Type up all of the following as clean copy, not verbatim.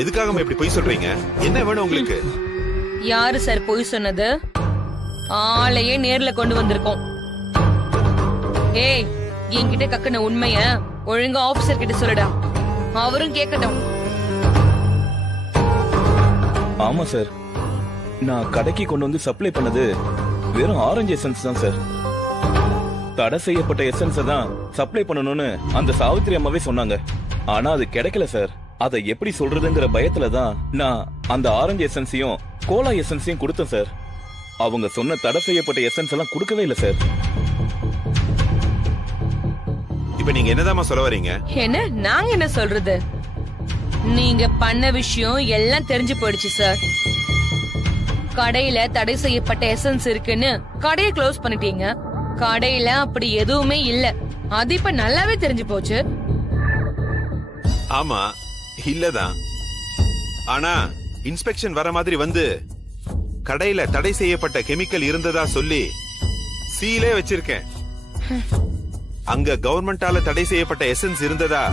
எதுக்காக இப்படி பொய் சொல்றீங்க? என்ன வேணும் உங்களுக்கு? யாரு சார் பொய் சொன்னது? ஆளையே நேர்ல கொண்டு வந்திருக்கோம். ஏய், என்கிட்ட கக்குன உண்மைய ஒழுங்கா ஆபீசர் கிட்ட சொல்லுடா, அவரும் கேட்கட்டும். ஆமா சார், நான் கடைக்கு கொண்டு வந்து சப்ளை பண்ணது வெறும் ஆரஞ்சு எசன்ஸ் தான் சார். தடை செய்யப்பட்ட எசன்ஸ் தான் சப்ளை பண்ணணும்னு அந்த சாவித்திரி அம்மாவே சொன்னாங்க. ஆனா அது கிடைக்கல சார். அதை எப்படி சொல்றதுங்கிற பயத்துல தான் நான் அந்த ஆரஞ்சு எசன்ஸையும் கோலா எசன்ஸையும் கொடுத்தேன் சார். அவங்க சொன்ன தடை செய்யப்பட்ட எசன்ஸ் எல்லாம் கொடுக்கவே இல்லை சார். இப்ப நீங்க என்னதாமா சொல்ல வரீங்க? என்ன நாங்க என்ன சொல்றது? நீங்க பண்ண விஷயம் எல்லாம் தெரிஞ்சு போயிடுச்சு சார். கடையில தடை செய்யப்பட்ட எசன்ஸ் இருக்குன்னு கடையை க்ளோஸ் பண்ணிட்டீங்க. கடையில அப்படி எதுவுமே இல்ல, அது இப்ப நல்லாவே தெரிஞ்சு போச்சு. ஆமா, இல்லதான். ஆனா இன்ஸ்பெக்ஷன் வர மாதிரி வந்து கடையில தடை செய்யப்பட்ட கெமிக்கல் இருந்ததா சொல்லி சீலே வச்சிருக்கேன். அங்க கவர்மெண்டால தடை செய்யப்பட்ட எசன்ஸ் இருந்ததா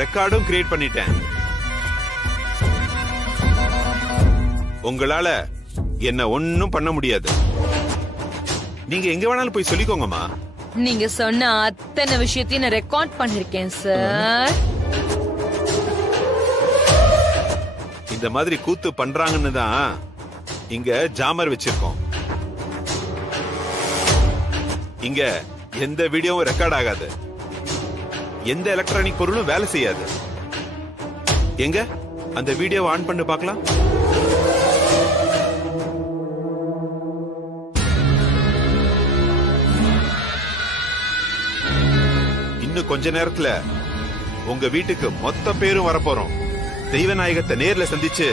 ரெக்கார்டும் கிரியேட் பண்ணிட்டேன். உங்களால என்ன ஒன்னும் பண்ண முடியாது. நீங்க எங்க வேணாலும் போய் சொல்லிக்கோங்கம்மா. நீங்க சொன்ன அத்தனை விஷயத்தையும் நான் ரெக்கார்ட் பண்ணிருக்கேன் சார். இந்த மாதிரி கூத்து பண்றாங்கன்னு தான் இங்க ஜாமர் வச்சிருக்கோம். இங்க எந்த வீடியோவும் ரெக்கார்ட் ஆகாது, எந்த எலக்ட்ரானிக் பொருளும் வேலை செய்யாது. எங்க அந்த வீடியோவை ஆன் பண்ணி பார்க்கலாம். இன்னும் கொஞ்ச நேரத்துல உங்க வீட்டுக்கு மொத்த பேரும் வரப்போறோம். தெய்வநாயகத்தை நேர்ல சந்திச்சு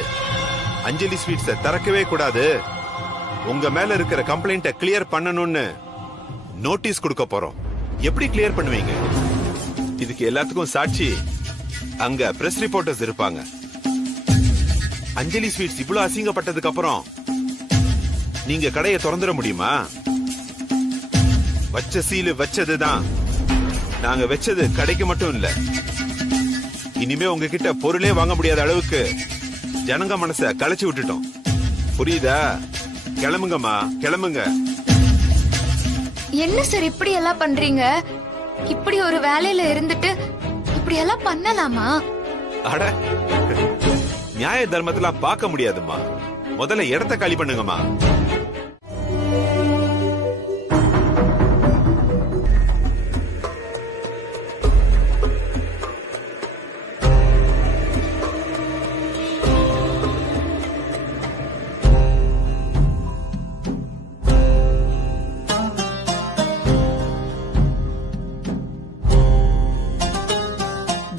அஞ்சலி ஸ்வீட்ஸ திறக்கவே கூடாது, உங்க மேல இருக்கிற கம்ப்ளைண்ட கிளியர் பண்ணணும்னு நோட்டீஸ் கொடுக்க போறோம். எப்படி கிளியர் பண்ணுவீங்க? இதுக்கு எல்லாத்துக்கும் சாட்சி அங்க பிரஸ் ரிப்போர்ட்டர்ஸ் இருப்பாங்க. அஞ்சலி ஸ்வீட்ஸ் இவ்வளவு அசிங்கப்பட்டதுக்கு அப்புறம் நீங்க கடையை திறந்துட முடியுமா? வச்ச சீலு வச்சதுதான். நாங்க வச்சது கடைக்கு மட்டும் இல்ல, இனிமே உங்ககிட்ட பொருளே வாங்க முடியாத அளவுக்கு ஜனங்க மனச கலைச்சு விட்டுட்டோம். புரியுதா? கிளம்புங்கம்மா, கிளம்புங்க. என்ன சார் இப்படி எல்லாம் பண்றீங்க? இப்படி ஒரு வேலையில இருந்துட்டு இப்படி எல்லாம் பண்ணலாமா? அட, நியாய தர்மத்தெல்லாம் பார்க்க முடியாதுமா. முதல்ல இடத்த காலி பண்ணுங்கம்மா.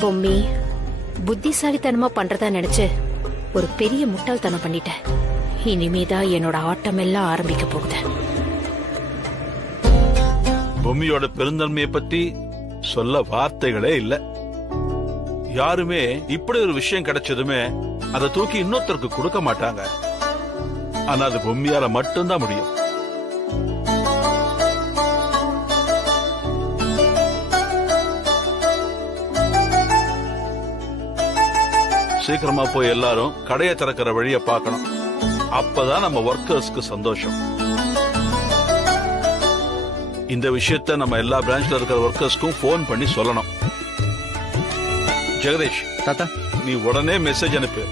பொம்மி, புத்திசாலித்தனமா பண்றதா நினைச்சு ஒரு பெரிய முட்டாள்தனம் பண்ணிட்டேன். இனிமேதான் என்னோட ஆட்டம் எல்லாம் ஆரம்பிக்க போகுது. பொம்மியோட பெருந்தன்மையை பத்தி சொல்ல வார்த்தைகளே இல்ல. யாருமே இப்படி ஒரு விஷயம் கிடைச்சதுமே அதை தூக்கி இன்னொருத்தருக்கு கொடுக்க மாட்டாங்க. ஆனா அது பொம்மியால மட்டும்தான் முடியும். சீக்கிரமா போய் எல்லாரும் கடையை திறக்கிற வழியை பார்க்கணும். அப்பதான் நம்ம ஒர்க்கர்ஸ்க்கு சந்தோஷம். இந்த விஷயத்த நம்ம எல்லா பிரான்ச்ல இருக்கிற ஒர்க்கர்ஸ்க்கும் போன் பண்ணி சொல்லணும். ஜெகதீஷ் தாத்தா, நீ உடனே மெசேஜ் அனுப்பு.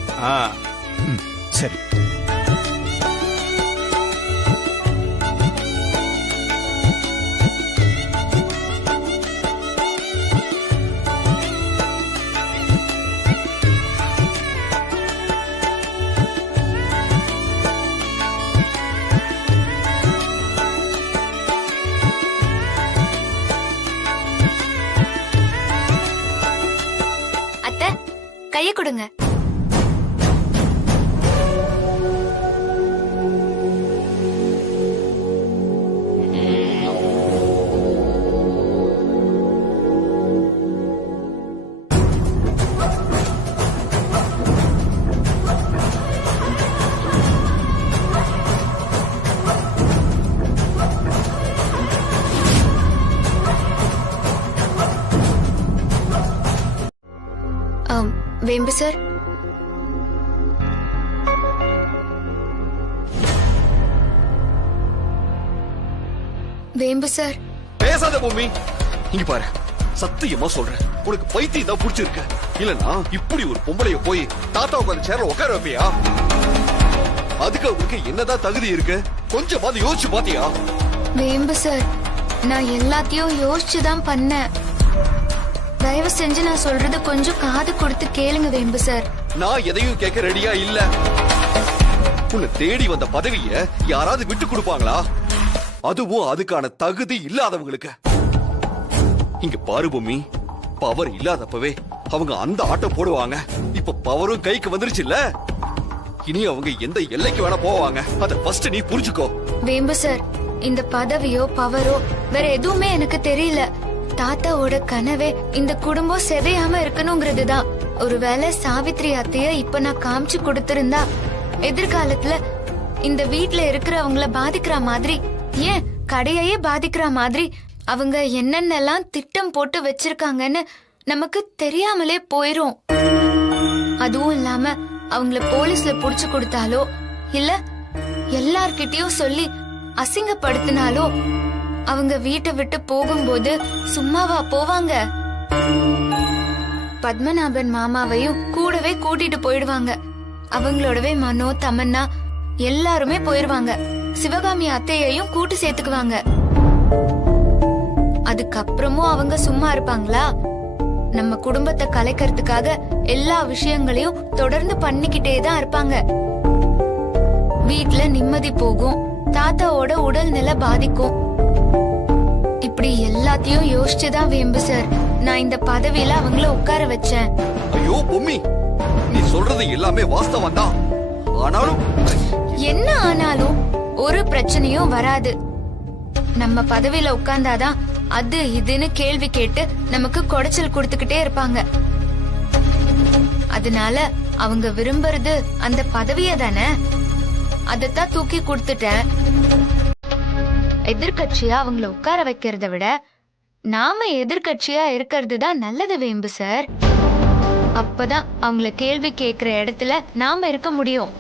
சரி. கைய கொடுங்க. வேம்பு சார், வேம்பு சார், பேசாத பொம்மி. இங்க பாரு, சத்தியமா சொல்றேன், உனக்கு பைத்தியம் தான் புடிச்சிருக்கு. இல்லனா இப்படி ஒரு பொம்பளைய போய் தாத்தா உட்கார்ந்த சேர்ல உட்கார வைப்பியா? அதுக்கு அவங்களுக்கு என்னதான் தகுதி இருக்கு? கொஞ்சமாவது யோசிச்சு பாத்தியா? வேம்பு சார், நான் எல்லாத்தையும் யோசிச்சுதான் பண்ணேன். தயவு செஞ்சு நான் சொல்றது கொஞ்சம் காது கொடுத்து கேளுங்க வேம்பு சார். நான் எதையும் கேட்க ரெடியா இல்ல. உன்னை தேடி வந்த பதவிய யாராவது விட்டு கொடுப்பாங்களா? அதுவும் அதுக்கான தகுதி இல்லாதவங்களுக்கு. இங்க பாரு பொம்மி, பவர் இல்லாதப்பவே அவங்க அந்த ஆட்டம் போடுவாங்க. இப்ப பவரும் கைக்கு வந்துருச்சுல்ல, இனி அவங்க எந்த எல்லைக்கு வேணா போவாங்க. அத ஃபர்ஸ்ட் நீ புரிஞ்சுக்கோ. வேம்பு சார், இந்த பதவியோ பவரோ வேற எதுவுமே எனக்கு தெரியல. தாத்தாவோட கனவே இந்த குடும்பம் செதையாம இருக்கணுங்கிறது தான். ஒருவேளை சாவித்ரி அத்தைய இப்ப நான் காமிச்சு கொடுத்திருந்தா எதிர்காலத்துல இந்த வீட்ல இருக்கிறவங்கள பாதிக்கிற மாதிரி, ஏன் கடையையே பாதிக்கிற மாதிரி அவங்க என்னென்னலாம் திட்டம் போட்டு வச்சிருக்காங்கன்னு நமக்கு தெரியாமலே போயிரும். அதுவும் இல்லாம அவங்கள போலீஸ்ல புடிச்சு கொடுத்தாலோ இல்ல எல்லார்கிட்டயும் சொல்லி அசிங்கப்படுத்தினாலோ அவங்க வீட்டை விட்டு போகும்போது சும்மாவா போவாங்க? பத்மநாபன் மாமாவையும் கூடவே கூட்டிட்டு போயிடுவாங்க. அவங்களோடவே மனோ, தமன்னா எல்லாருமே போயிருவாங்க. சிவகாமி அத்தையையும் கூட்டு சேர்த்துக்குவாங்க. அதுக்கப்புறமும் அவங்க சும்மா இருப்பாங்களா? நம்ம குடும்பத்தை கலைக்கிறதுக்காக எல்லா விஷயங்களையும் தொடர்ந்து பண்ணிக்கிட்டே தான் இருப்பாங்க. வீட்ல நிம்மதி போகும், தாத்தாவோட உடல்நிலை பாதிக்கும். இப்படி எல்லாத்தையும் யோசிச்சுதான் வேம்பு சார் நான் இந்த பதவியில அவங்கள உட்கார வச்சேன். ஐயோ பொம்மி, நீ சொல்றது எல்லாமே வாஸ்தவம் தான். ஆனாலும் என்ன ஆனாலும் ஒரு பிரச்சனையும் வராது. நம்ம பதவியில உட்கார்ந்தாதான் அது இதுன்னு கேள்வி கேட்டு நமக்கு குடைச்சல் கொடுத்துக்கிட்டே இருப்பாங்க. அதனால அவங்க விரும்புறது அந்த பதவிய தானே, அதத்தான் தூக்கி கொடுத்துட்டேன். எதிர்கட்சியா அவங்கள உட்கார வைக்கிறத விட நாம எதிர்கட்சியா இருக்கிறது தான் நல்லது வேம்பு சார். அப்பதான் அவங்கள கேள்வி கேட்கிற இடத்துல நாம இருக்க முடியும்.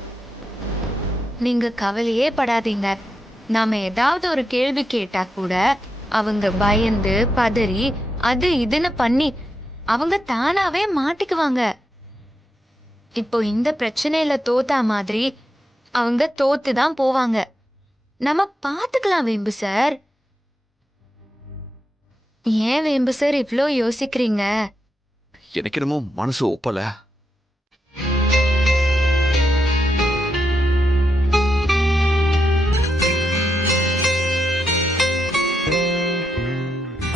நீங்க கவலையே படாதீங்க. நாம ஏதாவது ஒரு கேள்வி கேட்டா கூட அவங்க பயந்து பதறி அது இதுன்னு பண்ணி அவங்க தானாவே மாட்டிக்குவாங்க. இப்போ இந்த பிரச்சனையில தோத்தா மாதிரி அவங்க தோத்துதான் போவாங்க. நம்ம பாத்துக்கலாம் வேம்பு சார். ஏன் வேம்பு சார் இவ்ளோ யோசிக்கிறீங்க? எனக்கு என்னமோ மனசு ஒப்பல.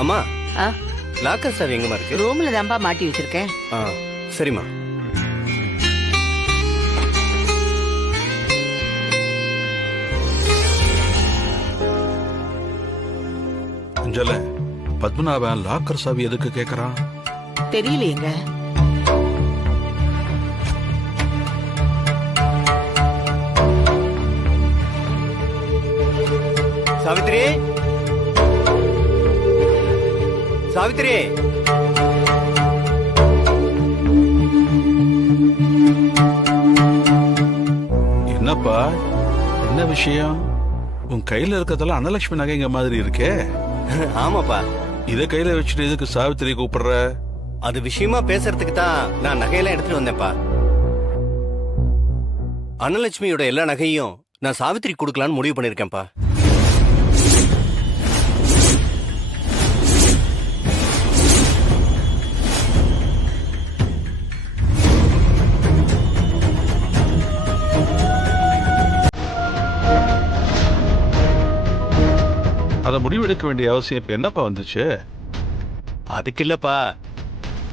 அம்மா, ஆ, லாக்கர் சார் எங்கம்மா இருக்கு? ரூம்ல தான்பா மாட்டி வச்சிருக்கேன். ஆ, சரிம்மா. அஞ்சல, பத்மநாபன் லாக்கர் சாவி எதுக்கு கேக்குறான்? தெரியலையேங்க. சாவித்ரி, சாவித்ரி, என்னப்பா, என்ன விஷயம்? உன் கையில இருக்கிறதெல்லாம் அனலட்சுமி நகைங்க மாதிரி இருக்கே. ஆமாப்பா. இத கையில வச்சுட்டு எதுக்கு சாவித்திரி கூப்பிடுற? அது விஷயமா பேசுறதுக்கு தான் நான் நகையெல்லாம் எடுத்துட்டு வந்தேன்ப்பா. அனலட்சுமியோட எல்லா நகையும் நான் சாவித்திரி கொடுக்கலான்னு முடிவு பண்ணிருக்கேன்ப்பா. அத முடிவெடுக்க வேண்டிய அவசியம் இப்ப என்னப்பா வந்துச்சு? அதுக்கு இல்லப்பா,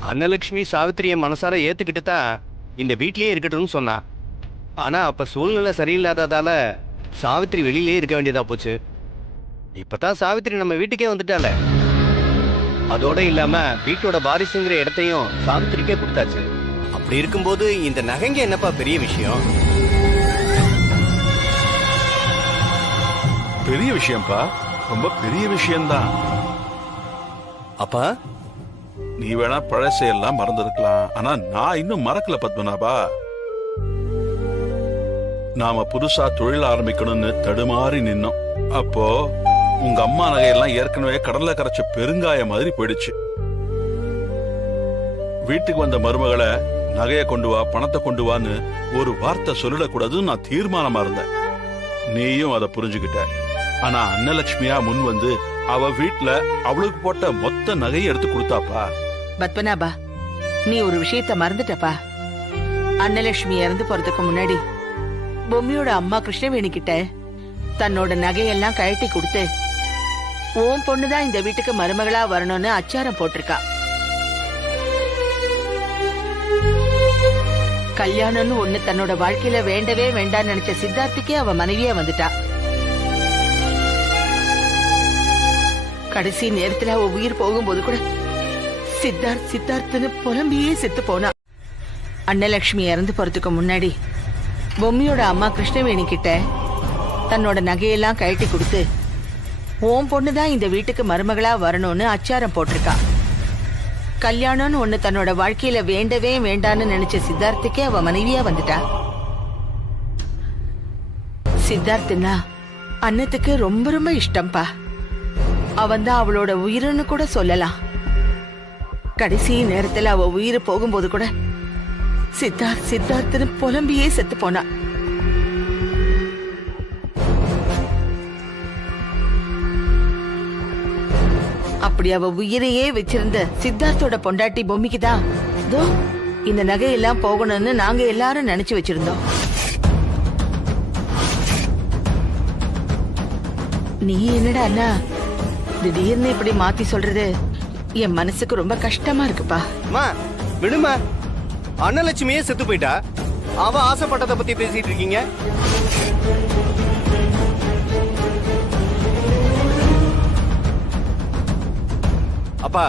அன்னலட்சுமி சாவித்திரியை மனசார ஏத்துக்கிட்டு தான் இந்த வீட்லயே இருக்கட்டும்னு சொன்னா. ஆனா அப்ப சூழ்நிலை சரியில்லாததால சாவித்திரி வெளியிலே இருக்க வேண்டியதா போச்சு. இப்பதான் சாவித்திரி நம்ம வீட்டுக்கே வந்துட்டால. அதோட இல்லாம வீட்டோட வாரிசுங்கிற இடத்தையும் சாவித்திரிக்கே கொடுத்தாச்சு. அப்படி இருக்கும்போது இந்த நகைங்க என்னப்பா பெரிய விஷயம்? பெரிய விஷயம்ப்பா, ரொம்ப பெரிய விஷயம்தான். அப்பா, நீ வேணா பழசையெல்லாம் மறந்துருக்கலாம், ஆனா நான் இன்னும் மறக்கல பத்மநாபா. நாம புதுசா தொழில் ஆரம்பிக்கணும்னு தடுமாறி நின்னோம். அப்போ உங்க அம்மா நகையெல்லாம் ஏற்கனவே கடல்ல கரைச்ச பெருங்காய மாதிரி போயிடுச்சு. வீட்டுக்கு வந்த மருமகளை நகைய கொண்டு வா, பணத்தை கொண்டு வான்னு ஒரு வார்த்தை சொல்லிடக்கூடாதுன்னு நான் தீர்மானமா இருந்தேன். நீயும் அதை புரிஞ்சுக்கிட்ட. ஆனா அன்னலட்சுமியா முன் வந்து அவ வீட்டுல அவளுக்கு போட்ட மொத்த நகையை எடுத்து கொடுத்தாப்பா. பத்மநாபா, நீ ஒரு விஷயத்த மறந்துட்டப்பா. அன்னலட்சுமி இறந்து போறதுக்கு முன்னாடி பொம்மியோட அம்மா கிருஷ்ணவேணி கிட்ட தன்னோட நகையெல்லாம் கழட்டி கொடுத்து உன் பொண்ணுதான் இந்த வீட்டுக்கு மருமகளா வரணும்னு அச்சாரம் போட்டிருக்கா. கல்யாணம்னு ஒண்ணு தன்னோட வாழ்க்கையில வேண்டவே வேண்டான்னு நினைச்ச சித்தார்த்துக்கே அவ மனைவியா வந்துட்டா. கடைசி நேரத்துல அவ உயிர் போகும்போது கூட சித்தார்த்துன்னு புலம்பியே செத்து போனா. அன்னலட்சுமி இறந்து போறதுக்கு முன்னாடி பொம்மியோட அம்மா கிருஷ்ணவேணி கிட்ட தன்னோட நகையெல்லாம் கழட்டி கொடுத்து உன் பொண்ணுதான் இந்த வீட்டுக்கு மருமகளா வரணும்னு அச்சாரம் போட்டிருக்கா. கல்யாணம்னு ஒண்ணு தன்னோட வாழ்க்கையில வேண்டவே வேண்டான்னு நினைச்ச சித்தார்த்துக்கே அவ மனைவியா வந்துட்டா. சித்தார்த்துனா அன்னத்துக்கு ரொம்ப ரொம்ப இஷ்டம்பா. அவன் தான் அவளோட உயிர்னு கூட சொல்லலாம். கடைசி நேரத்துல அவ உயிர் போகும்போது கூட சித்தார்த்துன்னு புலம்பியே செத்து போனா. அப்படி அவ உயிரையே வச்சிருந்த சித்தார்த்தோட பொண்டாட்டி பொம்மிக்குதான் இந்த நகையெல்லாம் போகணும்னு நாங்க எல்லாரும் நினைச்சு வச்சிருந்தோம். நீ என்னடா அண்ணா திடீர்னு இப்படி மாத்தி சொல்றது என் மனசுக்கு ரொம்ப கஷ்டமா இருக்குப்பா. விடுமா, அன்னலட்சுமியே செத்து போயிட்டா. அவ ஆசைப்பட்டதை பத்தி பேசிட்டு இருக்கீங்க. அப்பா,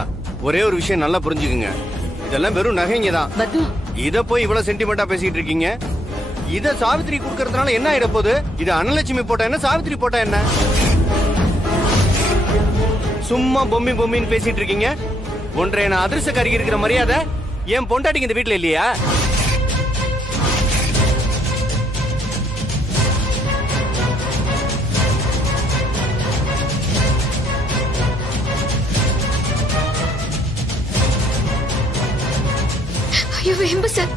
ஒரே ஒரு விஷயம் நல்லா புரிஞ்சுக்குங்க. இதெல்லாம் வெறும் நகைங்க தான். இத போய் இவ்வளவு சென்டிமெண்டா பேசிட்டு இருக்கீங்க. இத சாவித்திரி குடுக்கறதுனால என்ன ஆயிட போகுது? இது அன்னலட்சுமி போட்டா என்ன, சாவித்திரி போட்டா என்ன? சும்மா பொம்மின்னு பேசிட்டு இருக்கீங்க. ஒன்றைய அதிர்ஷ்டக்காரிக்கு இருக்கிற மரியாதை என் பொண்டாட்டிக்கு இந்த வீட்டுல இல்லையா? வேம்பு சார்,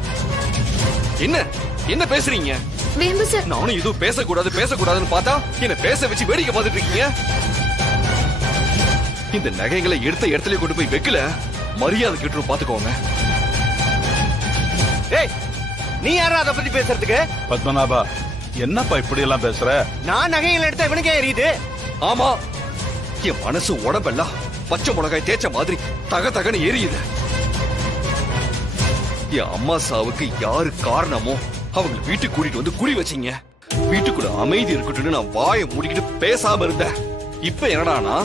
என்ன பேசுறீங்க? வேம்பு சார், நானும் இதுவும் பேசக்கூடாதுன்னு பார்த்தா என்ன பேச வச்சு வேடிக்கை பார்த்துட்டு இருக்கீங்க. இந்த நகைகளை எடுத்த இடத்துல கொண்டு போய் வைக்கல, மரியாதை கிட்ட பாத்துக்கோங்க. ஏய், நீ யாரா அத பத்தி பேசுறதுக்கு? பத்மநாபா, என்னப்பா இப்படி எல்லாம் பேசுற? நான் நகைகளை எடுத்தா இவனுக்கே எரியுது. ஆமா, என் மனசு உடம்பெல்லாம் பச்சை மிளகாய் தேய்ச்ச மாதிரி தகன்னு எரியுது. என் அம்மா சாவுக்கு யாரு காரணமோ அவங்க வீட்டுக்கு கூட்டிட்டு வந்து குடி வச்சீங்க. வீட்டுக்குள்ள அமைதி இருக்கட்டும்னு நான் வாயை மூடிக்கிட்டு பேசாம இருந்தேன். இப்ப என்னடானா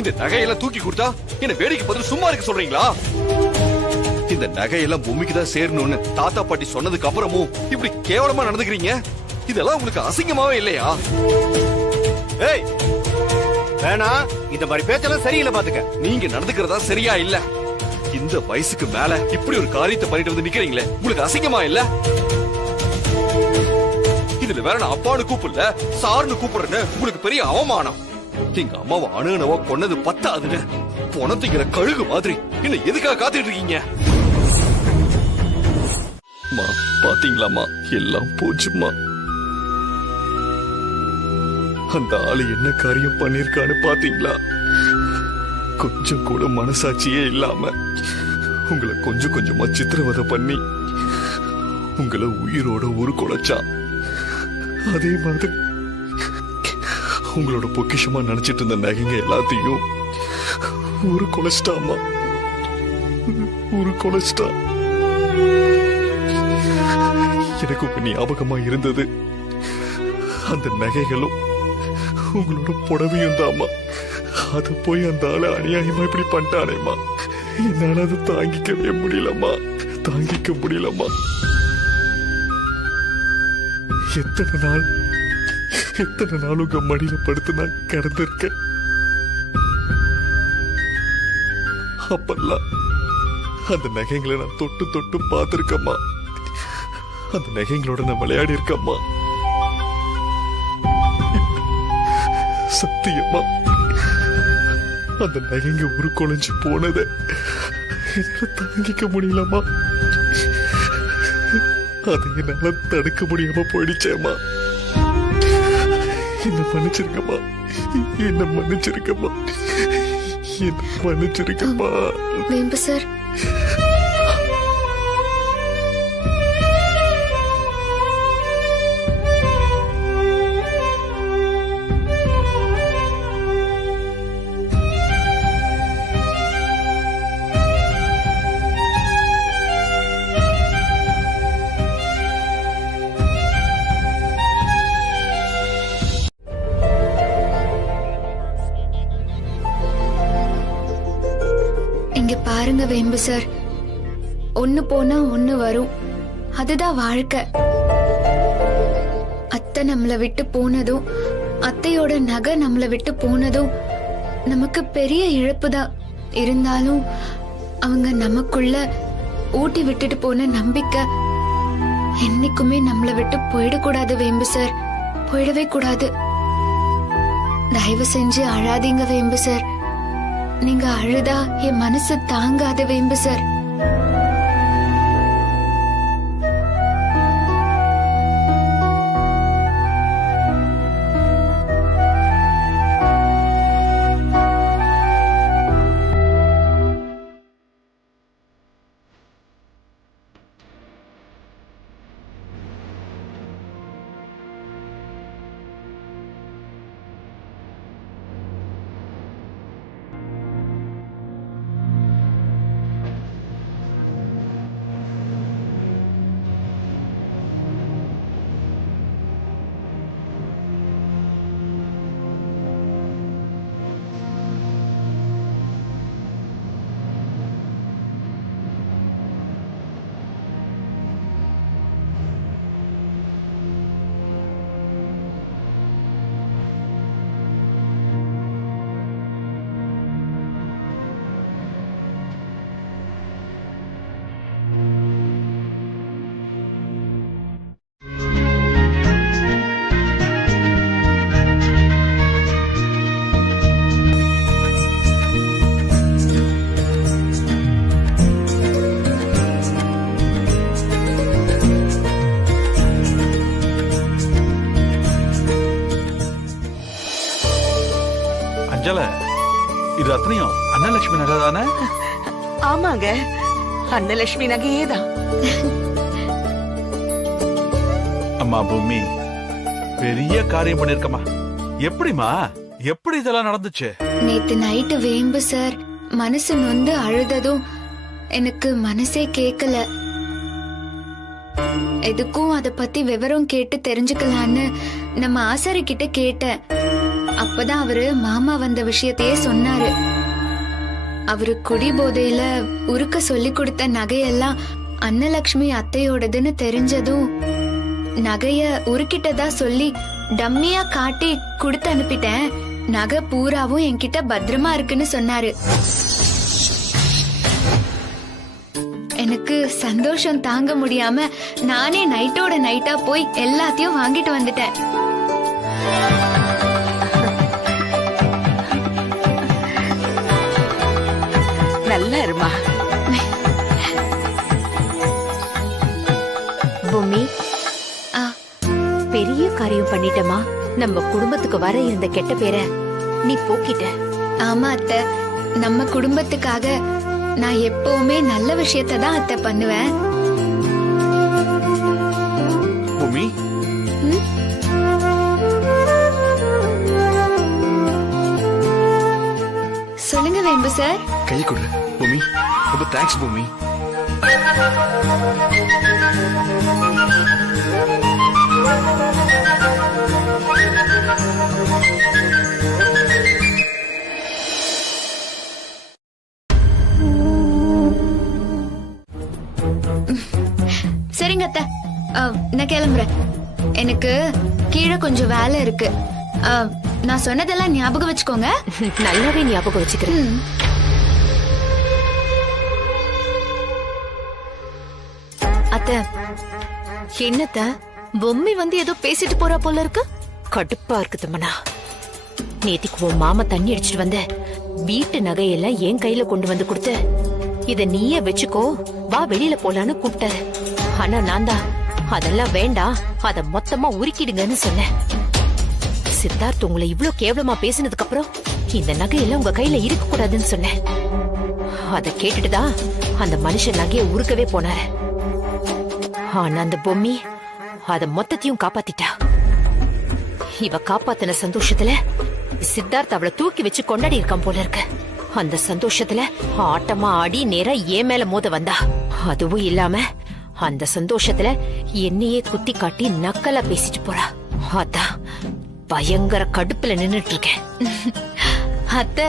இந்த நகையெல்லாம் தூக்கி கொடுத்தா என்ன வேடிக்கை பார்த்து சும்மா இருக்க சொல்றீங்களா? இந்த நகையெல்லாம் பொம்மிக்கு தான் சேரணும்னு தாத்தா பாட்டி சொன்னதுக்கு அப்புறமும் இப்படி கேவலமா நடந்துக்கிறீங்க. இதெல்லாம் உங்களுக்கு அசிங்கமாவே இல்லையா? ஏய், வேணா இந்த மாதிரி பேச்செல்லாம் சரியில்லை பாத்துக்க. நீங்க நடந்துக்கிறதா சரியா இல்ல. இந்த வயசுக்கு மேல இப்படி ஒரு காரியத்தை பண்ணிட்டு வந்து நிக்கிறீங்களே, உங்களுக்கு அசிங்கமா இல்ல? இதுல வேற நான் அப்பான்னு கூப்பிடல, சார்னு கூப்பிடுறேன்னு உங்களுக்கு பெரிய அவமானம். எங்க அம்மாவை அணுகுனவோ கொன்னது பத்தாதுன்னு பொணத்திக்கிற கழுகு மாதிரி என்ன எதுக்காக காத்துட்டு இருக்கீங்க? பாத்தீங்களாமா, எல்லாம் போச்சுமா. அந்த ஆளு என்ன காரியம் பண்ணிருக்கான்னு பாத்தீங்களா? கொஞ்சம் கூட மனசாட்சியே இல்லாம உங்களை கொஞ்சமா சித்திரவதை பண்ணி உங்களை உயிரோட உருக்குலைச்சான். அதே மாதிரி உங்களோட பொக்கிஷமா நினைச்சிட்டு இருந்த நகைங்க எல்லாத்தையும் உருக்குலைச்சிட்டாமா, உருக்குலைச்சிட்டா. எனக்கு உங்க ஞாபகமா இருந்தது அந்த நகைகளும் உங்களோட புடவையும் தாமா. அத போய் அந்த ஆளு அநியாயமா இப்படி பண்ணிட்டானேமா, என்னால அதை தாங்கிக்கவே முடியலம்மா, தாங்கிக்க முடியலம்மா. எத்தனை நாள் உங்க மடியில படுத்து நான் கிடந்திருக்கேன். அப்பெல்லாம் அந்த நகைங்களை நான் தொட்டு பார்த்திருக்கம்மா. அந்த நகைங்களோட நான் விளையாடி இருக்கம்மா. சத்தியம்மா, அந்த நகைங்க உருக்குலைஞ்சு போனத என்னால தாங்கிக்க முடியலம்மா. அதை என்னால தடுக்க முடியாம போயிடுச்சேம்மா. என்ன மன்னிச்சிருக்கம்மா, என்ன மன்னிச்சிருக்கம்மா, என்ன மன்னிச்சிருக்கம்மா. வேம்பு சார், இங்க பாருங்க வேம்பு சார், ஒண்ணு போனா ஒண்ணு வரும், அதுதான் வாழ்க்கை. அத்தை நம்மள விட்டு போனதும், அத்தையோட நகை நம்மள விட்டு போனதும் நமக்கு பெரிய இழப்பு தான். இருந்தாலும் அவங்க நமக்குள்ள ஊட்டி விட்டுட்டு போன நம்பிக்கை என்னைக்குமே நம்மள விட்டு போயிடக்கூடாது வேம்பு சார், போயிடவே கூடாது. தயவு செஞ்சு அழாதீங்க வேம்பு சார். நீங்க அழுதா என் மனசு தாங்காது வேம்பு சார். அஞ்சல, இது அத்தனையும் அன்னலட்சுமி நகை தானே? ஆமாங்க, அன்னலட்சுமி நகையே தான். அம்மா பூமி, பெரிய காரியம் பண்ணிருக்கமா. எப்படிமா, எப்படி இதெல்லாம் நடந்துச்சு? நேத்து நைட்டு வேம்பு சார் மனசு நொந்து அழுததும் எனக்கு மனசே கேக்கல. எதுக்கும் அத பத்தி விவரம் கேட்டு தெரிஞ்சுக்கலான்னு நம்ம ஆசாரி கிட்ட கேட்டேன். அப்பதான் அவரு மாமா வந்த விஷயத்தையே சொன்னாரு. அவரு குடி போதையில உருக்க சொல்லி கொடுத்த நகையெல்லாம் அன்னலட்சுமி அத்தையோடதுன்னு தெரிஞ்சதும் நகைய உருக்கிட்டதா சொல்லி டம்மியா காட்டி கொடுத்து அனுப்பிட்டேன். நகை பூராவும் என்கிட்ட பத்திரமா இருக்குன்னு சொன்னாரு. எனக்கு சந்தோஷம் தாங்க முடியாம நானே நைட்டோட நைட்டா போய் எல்லாத்தையும் வாங்கிட்டு வந்துட்டேன். நல்லா இருமா. பூமி, பெரிய காரியம் பண்ணிட்டமா. நம்ம குடும்பத்துக்கு வர இருந்த கெட்ட பேரை நீ போக்கிட்ட. ஆமா அத்தை, நம்ம குடும்பத்துக்காக நான் எப்பவுமே நல்ல விஷயத்தை தான் அத்தை பண்ணுவேன். பூமி, சொல்லுங்க வேம்பு சார். கை கொடு பூமி. ரொம்ப தேங்க்ஸ் பூமி. சரிங்க அத்தை, நான் கிளம்புறேன். எனக்கு கீழே கொஞ்சம் வேலை இருக்கு. நான் சொன்னதெல்லாம் ஞாபகம் வச்சுக்கோங்க. நல்லாவே ஞாபகம் வச்சுக்கிறேன். அத்தை, என்னத்த பொம்மி வந்து ஏதோ பேசிட்டு போறா போல இருக்கு. கடுப்பா இருக்கு தம்மனா. நேத்திக்கு உன் மாமா தண்ணி அடிச்சிட்டு வந்து வீட்டு நகையெல்லாம் என் கையில கொண்டு வந்து கொடுத்து இத நீயே வச்சுக்கோ, வா வெளியில போலான்னு கூப்பிட்டாரு. ஆனா நான் தான் அதெல்லாம் வேண்டாம், அத மொத்தமா உருக்கிடுங்கன்னு சொன்னேன். சித்தார்த் உங்களை இவ்ளோ கேவலமா பேசினதுக்கு அப்புறம் இந்த நகையெல்லாம் உங்க கையில இருக்க கூடாதுன்னு சொன்னேன். அத கேட்டுட்டுதான் அந்த மனுஷன் நகையை உருக்கவே போனாரு. ஆனா அந்த பொம்மி அத மொத்தத்தையும் காப்பாத்திட்டா. இவ காப்பாத்தின சந்தோஷத்துல சித்தார்த் அவளை தூக்கி வச்சு கொண்டாடி இருக்கான் போல இருக்கு. அந்த சந்தோஷத்துல ஆட்டமா ஆடி நேரா ஏன் மேல மோத வந்தா. அதுவும் இல்லாம அந்த சந்தோஷத்துல என்னையே குத்தி காட்டி நக்கலா பேசிட்டு போறா. அதான் பயங்கர கடுப்புல நின்னுட்டு இருக்கேன். அத்தை,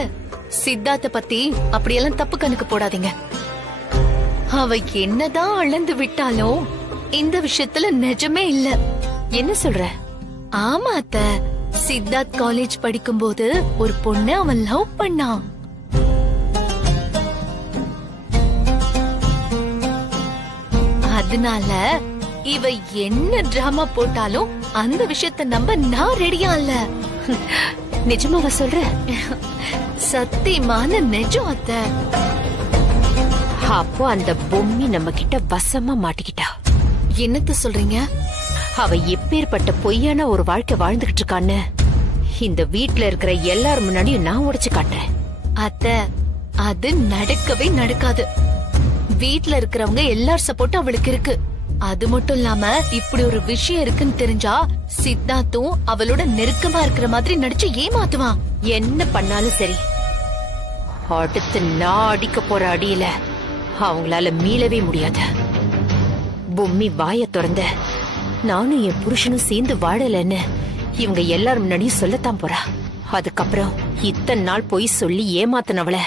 சித்தார்த்த பத்தி அப்படியெல்லாம் தப்பு கணக்கு போடாதீங்க. அவ என்னதான் அளந்து விட்டாலும் இந்த விஷயத்துல நிஜமே இல்ல. என்ன சொல்ற? ஆமா அத்தை, சித்தார்த் காலேஜ் படிக்கும்போது ஒரு பொண்ணு அவன் லவ் பண்ணான். அதனால இவ என்ன டிராமா போட்டாலும் அந்த விஷயத்த நம்ப நான் ரெடியா இல்ல. நிஜமாவா சொல்ற? சத்தியமான நிஜம் அத்தை. அப்போ அந்த பொம்மி நம்ம கிட்ட வசமா மாட்டிக்கிட்டா. என்னத்த சொல்றீங்க? அவ எப்பேற்பட்ட பொய்யான ஒரு வாழ்க்கை வாழ்ந்துகிட்டு இருக்கான்னு இந்த வீட்ல இருக்கிற எல்லாரும் முன்னாடியும் நான் உடைச்சு காட்டுறேன். அத்தை, அது நடக்கவே நடக்காது. வீட்ல இருக்கிறவங்க எல்லார் சப்போர்ட்டும் அவளுக்கு இருக்கு. அது மட்டும் இல்லாம இப்படி ஒரு விஷயம் இருக்குன்னு தெரிஞ்சா சித்தார்த்தும் அவளோட நெருக்கமா இருக்கிற மாதிரி நடிச்சு ஏமாத்துவான். என்ன பண்ணாலும் சரி, அடுத்து நான் அடிக்க போற அடியில அவங்களால மீளவே முடியாது. பொம்மி வாய திறந்த நானும் என் புருஷனும் சேர்ந்து வாழலன்னு இவங்க எல்லாரும் முன்னாடியும் சொல்லத்தான் போறா. அதுக்கப்புறம் இத்தனை நாள் போய் சொல்லி ஏமாத்தினவள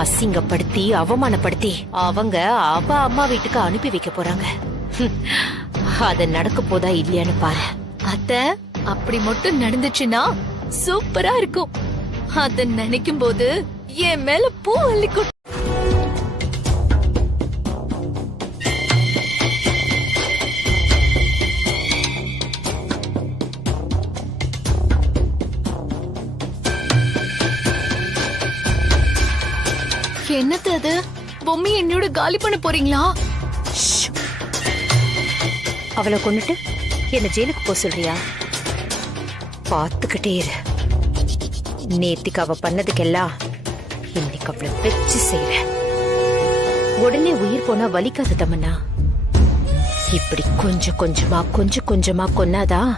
அசிங்கப்படுத்தி அவமானப்படுத்தி அவங்க அவ அம்மா வீட்டுக்கு அனுப்பி வைக்க போறாங்க. அத நடக்க போதா இல்லையான்னு பாரு. அத்தை, அப்படி மட்டும் நடந்துச்சுன்னா சூப்பரா இருக்கும். அத நினைக்கும் போது என் மேல பூ அள்ளிக்கும். என்னது அது? பொம்மி என்னோட காலி பண்ண போறீங்களா? அவளை கொண்டுட்டு என்ன ஜெயிலுக்கு போக சொல்றியா? பாத்துக்கிட்டே இரு. நேத்திக்கு அவ பண்ணதுக்கெல்லாம் இன்னைக்கு அவளை வச்சு செய்யற. உடனே உயிர் போனா வலிக்காது தமன்னா. இப்படி கொஞ்சம் கொஞ்சமா கொன்னாதான்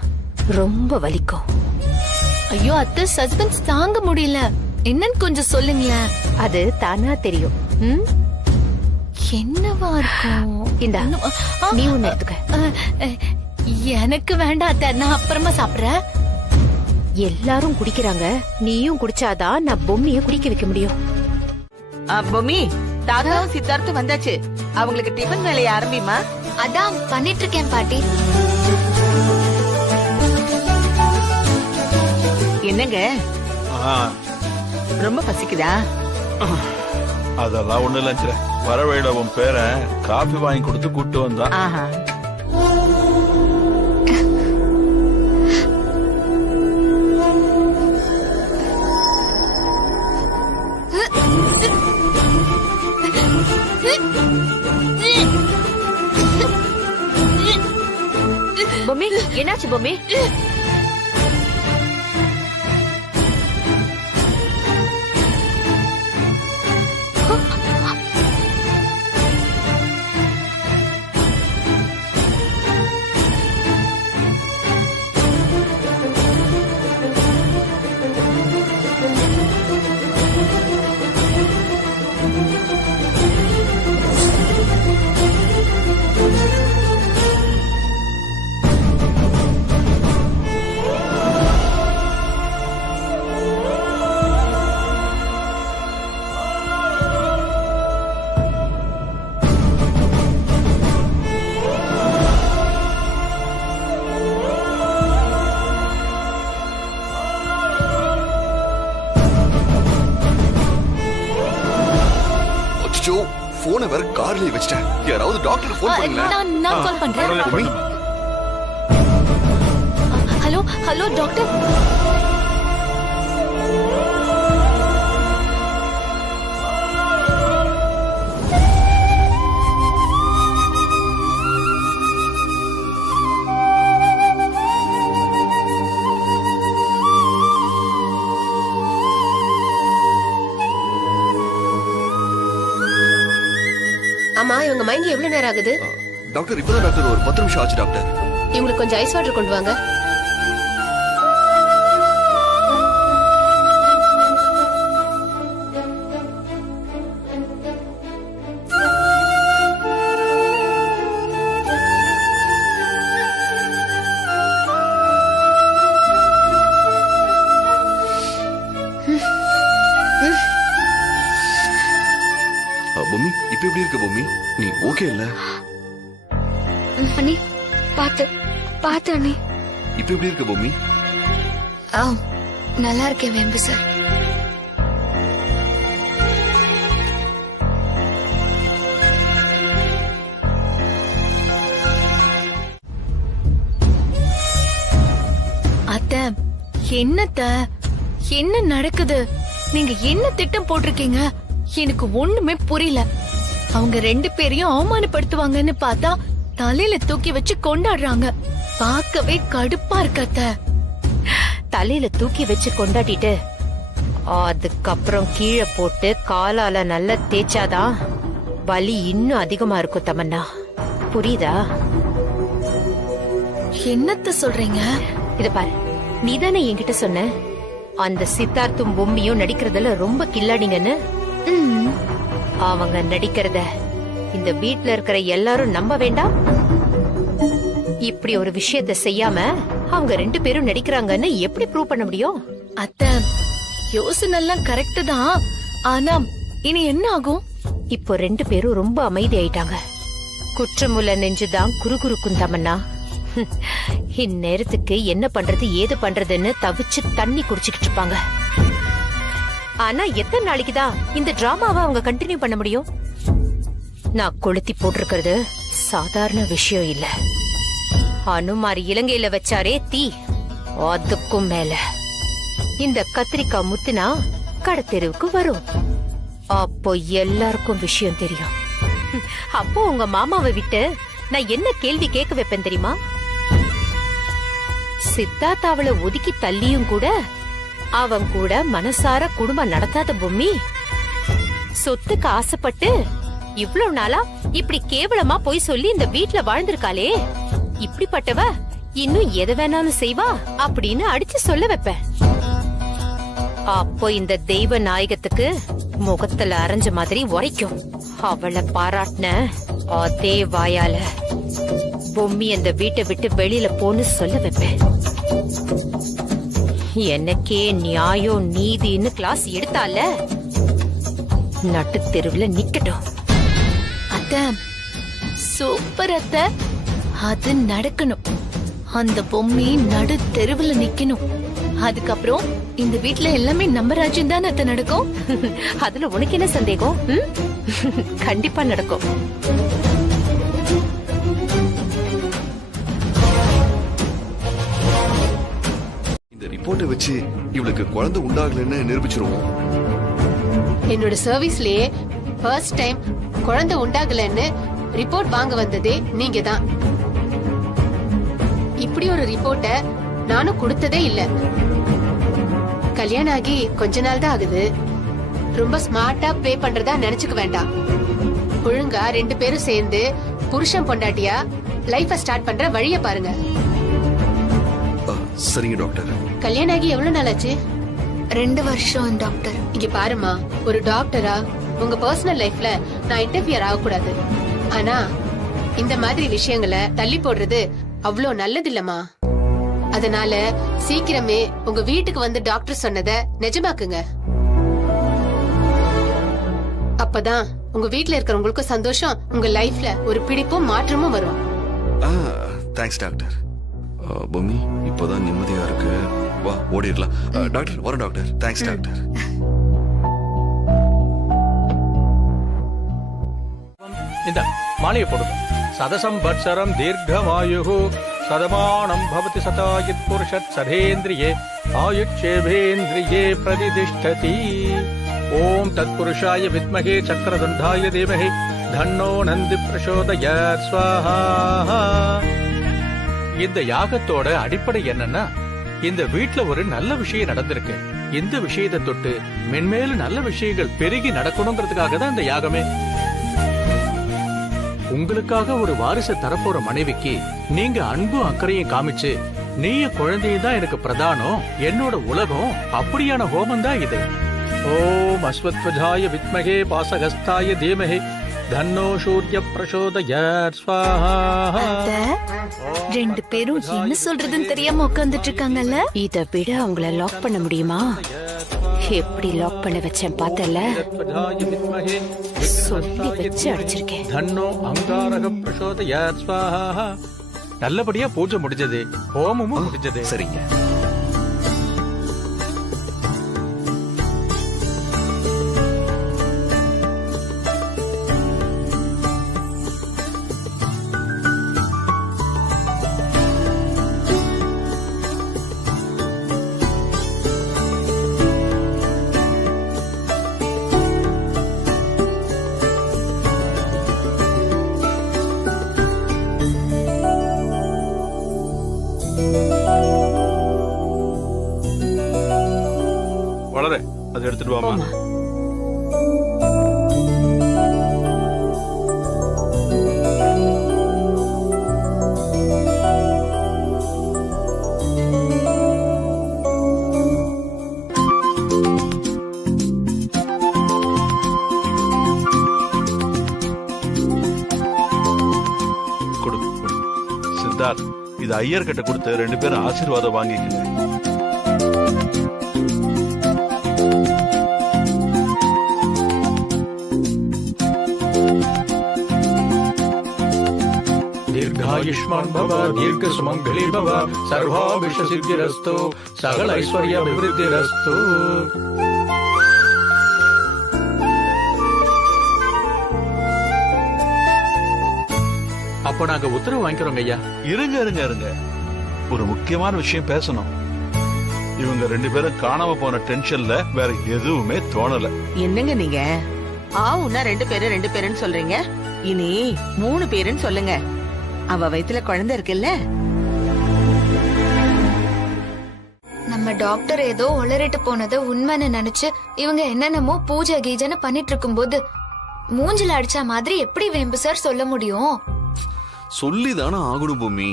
ரொம்ப வலிக்கும். ஐயோ அத்தை, சஸ்பென்ஸ் தாங்க முடியல. என்னன்னு கொஞ்சம் சொல்லுங்களேன். அது தானா தெரியும். என்னவா இருக்கும்? இந்தா, நீ ஒண்ணு எடுத்துக்க. எனக்கு வேண்டாம் அத்தை, நான் அப்புறமா சாப்பிடுறேன். எல்லாரும் குடிக்கிறாங்க, நீயும் குடிச்சாதான் நான் பொம்மிய குடிக்க வைக்க முடியும். பொம்மி, தாத்தாவும் சித்தார்த்தும் வந்தாச்சு. அவங்களுக்கு டிபன் வேலையை ஆரம்பிமா. அதான் பண்ணிட்டு இருக்கேன் பாட்டி. என்னங்க ரொம்ப பசிக்குதா? அதெல்லாம் ஒண்ணு இல்ல. வரவேட உன் பேரன் காபி வாங்கி கொடுத்து கூட்டு வந்தான். ஆஹா. பொம்மி, என்னாச்சு பொம்மி? போனை வேற கார்லயே வச்சிட்டேன். யாராவது டாக்டர் போன் பண்ணுங்க. நான் கால் பண்றேன். Hello hello doctor. ஆமா இவங்க மயங்கி எவ்வளவு நேரம் ஆகுது? டாக்டர் இப்பதான் டாக்டர் ஒரு 10 நிமிஷம் ஆச்சு டாக்டர். இவங்களுக்கு கொஞ்சம் ஐஸ் வாட்டர் கொண்டு வாங்க. பொம்மி இப்ப எப்படி இருக்க பொம்மி? நீ ஓகே இல்ல? அண்ணி பாத்து பாத்து அண்ணி. இப்ப எப்படி இருக்க பொம்மி? நல்லா இருக்கேன் வேம்பு சார். அத்த என்னத்த என்ன நடக்குது? நீங்க என்ன திட்டம் போட்டிருக்கீங்க? எனக்கு ஒண்ணுமே புரியல. அவங்க 2 பேரையும் அவமானப்படுத்துவாங்கன்னு பார்த்தா தலையில தூக்கி வச்சு கொண்டாடுறாங்க. பார்க்கவே கடுப்பா இருக்கத்த. தலையில தூக்கி வச்சு கொண்டாடிட்டு அதுக்கப்புறம் கீழே போட்டு காலால நல்லா தேய்ச்சாதான் வலி இன்னும் அதிகமா இருக்கும் தமன்னா. புரியுதா? என்னத்த சொல்றீங்க? இத பாரு, நீதானே என்கிட்ட சொன்ன அந்த சித்தார்த்தும் பொம்மியும் நடிக்கிறதுல ரொம்ப கில்லாடிங்கன்னு. அவங்க நடிக்கிறத இந்த வீட்ல இருக்கிற எல்லாரும் நம்ப வேண்டாம். இப்படி ஒரு விஷயத்த செய்யாம அவங்க 2 பேரும் நடிக்கிறாங்கன்னு எப்படி ப்ரூவ் பண்ண முடியும்? அத்த யோசனை எல்லாம் கரெக்ட் தான். ஆனா இனி என்ன ஆகும்? இப்போ 2 பேரும் ரொம்ப அமைதி ஆயிட்டாங்க. குற்றமுள்ள நெஞ்சுதான் குறுகுறுக்கும் தமன்னா. இந்நேரத்துக்கு என்ன பண்றது ஏது பண்றதுன்னு தவிச்சு தண்ணி குடிச்சுக்கிட்டு இருப்பாங்க. ஆனா எத்தனை நாளைக்குதான் இந்த டிராமாவை அவங்க கண்டினியூ பண்ண முடியும்? நான் கொளுத்தி போட்டிருக்கிறது சாதாரண விஷயம் இல்ல. அனுமார் இலங்கையில வச்சாரே தீ, அதுக்கும் மேல இந்த கத்திரிக்காய் முத்துனா கடத்தெருவுக்கு வரும். அப்போ எல்லாருக்கும் விஷயம் தெரியும். அப்போ உங்க மாமாவை விட்டு நான் என்ன கேள்வி கேட்க வைப்பேன் தெரியுமா? சித்தார்த் அவளை ஒதுக்கி தள்ளியும் கூட அவன் கூட மனசார குடும்பம் நடத்தாத பொம்மி சொத்துக்கு ஆசைப்பட்டு இவ்வளவு நாளா இப்படி கேவலமா போய் சொல்லி இந்த வீட்ல வாழ்ந்திருக்காளே, இப்படிப்பட்டவ இன்னும் எதை வேணாலும் செய்வா அப்படின்னு அடிச்சு சொல்ல வைப்பேன். அப்போ இந்த தெய்வ நாயகத்துக்கு முகத்துல அரைஞ்ச மாதிரி உரைக்கும். அவளை பாராட்டின அதே வாயால பொம்மி அந்த வீட்டை விட்டு வெளியில போன்னு சொல்ல வைப்பேன். எனக்கே நியாயம் நீதின்னு கிளாஸ் எடுத்தால நட்டு தெருவுல நிக்கட்டும். அத்த சூப்பர் அத்த. அது நடக்கணும். அந்த பொம்மி நடு தெருவுல நிக்கணும். அதுக்கப்புறம் இந்த வீட்ல எல்லாமே நம்ம ராஜ்யம் தான் அத்த நடக்கும். அதுல உனக்கு என்ன சந்தேகம்? கண்டிப்பா நடக்கும். இந்த ரிப்போர்ட்டை வச்சு இவளுக்கு குழந்தை உண்டாகலன்னு நிரூபிச்சிருவோம். என்னோட சர்வீஸ்லயே ஃபர்ஸ்ட் டைம் குழந்தை உண்டாகலன்னு ரிப்போர்ட் வாங்க வந்ததே நீங்க தான். இப்படி ஒரு ரிப்போர்ட்ட நானும் கொடுத்ததே இல்ல. கல்யாணம் ஆகி கொஞ்ச நாள் தான் ஆகுது. ரொம்ப ஸ்மார்ட்டா ப்ளே பண்றதா நினைச்சுக்க வேண்டாம். ஒழுங்கா 2 பேரும் சேர்ந்து புருஷன் பொண்டாட்டியா லைஃப ஸ்டார்ட் பண்ற வழிய பாருங்க. சரிங்க டாக்டர். கல்யாணம் ஆகி எவ்வளவு நாள் ஆச்சு? 2 வருஷம் டாக்டர். இங்க பாருமா, ஒரு டாக்டரா உங்க பர்சனல் லைஃப்ல நான் இன்டர்ஃபியர் ஆகக்கூடாது. ஆனா இந்த மாதிரி விஷயங்களை தள்ளி போடுறது அவ்வளோ நல்லது இல்லம்மா. அதனால சீக்கிரமே உங்க வீட்டுக்கு வந்து டாக்டர் சொன்னதை நிஜமாக்குங்க. அப்பதான் உங்க வீட்ல இருக்கிறவங்களுக்கும் சந்தோஷம், உங்க லைஃப்ல ஒரு பிடிப்பும் மாற்றமும் வரும். Thanks doctor. பொம்மி இப்போதான் நிம்மதியா இருக்கு. வா ஓடிடலாம். டாக்டர் வரோம் டாக்டர். Thanks doctor. இந்த மாலையை போடுங்க. சதசம் வத்சரம் தீர்க்கமாயு சதமானம் பவதி சதாயித் புருஷத் சதேந்திரியே ஆயுட்சேவேந்திரியே பிரதிதிஷ்டதி. ஓம் தத்புருஷாய வித்மஹே சக்கரதுண்டாய தீமஹி தன்னோ நந்தி பிரசோதயாத் ஸ்வாஹா. இந்த யாகத்தோட அடிப்படை என்னன்னா, இந்த வீட்ல ஒரு நல்ல விஷயம் நடந்திருக்கு. இந்த விஷயத்தை தொட்டு மென்மேலும் நல்ல விஷயங்கள் பெருகி நடக்கணுங்கிறதுக்காக தான் இந்த யாகமே. உங்களுக்காக ஒரு வாரிசை தரப்போற மனைவிக்கு நீங்க அன்பும் அக்கறையும் காமிச்சு நீயும் குழந்தையும் தான் எனக்கு பிரதானம், என்னோட உலகம், அப்படியான ஹோமம் தான் இது. ஓம் அஸ்வத்வஜாய வித்மகே பாசகஸ்தாய தீமஹி தன்னோ சூரிய பிரசோதயாத் ஸ்வாஹா. ரெண்டு பேரும் என்ன சொல்றதுன்னு தெரியாம உட்கார்ந்துட்டு இருக்காங்கல்ல. இத விட அவங்கள லாக் பண்ண முடியுமா? எப்படி லாக் பண்ண வச்சேன் பார்த்தல, சொல்லி வச்சு அடிச்சிருக்கேன். தன்னோ அங்காரக பிரசோதயாத் ஸ்வாஹா. நல்லபடியா பூஜை முடிஞ்சது, ஹோமமும் முடிஞ்சது. சரிங்க. வளர அதை எடுத்துட்டு வாமா. கொடு கொடு. சித்தார்த், இது ஐயர் கிட்ட கொடுத்து 2 பேரும் ஆசீர்வாதம் வாங்கிக்கங்க. दीर्घायुष्मान भव, दीर्घ सुमंगली भव, सर्वाभिष्ट सिद्धिरस्तु, सकल ऐश्वर्य अभिवृद्धिरस्तु. அப்போ நாங்க உத்தரவு வாங்கிக்கிறோம் ஐயா. இருங்க இருங்க இருங்க, ஒரு முக்கியமான விஷயம் பேசணும். இவங்க 2 பேரும் காணாம போன டென்ஷன்ல வேற எதுவுமே தோணல. என்னங்க நீங்க ஆவுன்னா 2 பேருன்னு சொல்றீங்க, இனி 3 பேருன்னு சொல்லுங்க. அவ வயித்துல குழந்தை இருக்குல்ல. நம்ம டாக்டர் ஏதோ உளறிட்டு போனதை உண்மைன்னு நினைச்சு இவங்க என்னென்னமோ பூஜை கீஜன்னு பண்ணிட்டு இருக்கும்போது மூஞ்சில அடிச்ச மாதிரி எப்படி வேம்பு சார் சொல்ல முடியும்? சொல்லிதானே ஆகணும் பூமி.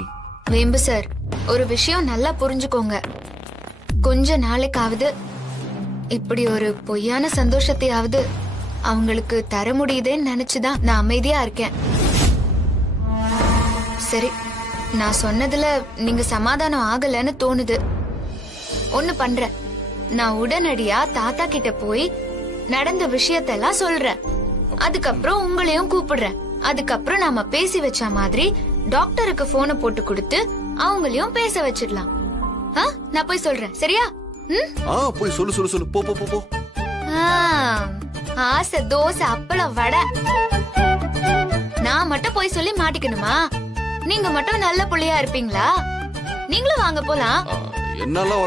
வேம்பு சார், ஒரு விஷயம் நல்லா புரிஞ்சுக்கோங்க. கொஞ்ச நாளைக்காவது இப்படி ஒரு பொய்யான சந்தோஷத்தையாவது அவங்களுக்கு தர முடியுதேன்னு நினைச்சுதான் நான் அமைதியா இருக்கேன். சரி, நான் சொன்னதுல நீங்க சமாதானம் ஆகலன்னு தோணுது. ஒண்ணு பண்றேன், நான் உடனடியா தாத்தா கிட்ட போய் நடந்த விஷயத்தெல்லாம் சொல்றேன். அதுக்கப்புறம் உங்களையும் கூப்பிடுறேன். அதுக்கப்புறம் நாம பேசி வச்ச மாதிரி டாக்டருக்கு போனை போட்டு கொடுத்து அவங்களையும் பேச வச்சிடலாம். நான் போய் சொல்றேன், சரியா? போய் சொல்லு சொல்லு சொல்லு. போ போ போ. ஆசை தோசை அப்பளம் வடை. நான் மட்டும் போய் சொல்லி மாட்டிக்கணுமா? நீங்க மட்டும் நல்ல புள்ளையா இருப்பீங்களா? நீங்களும் வாங்க போலாம். என்னால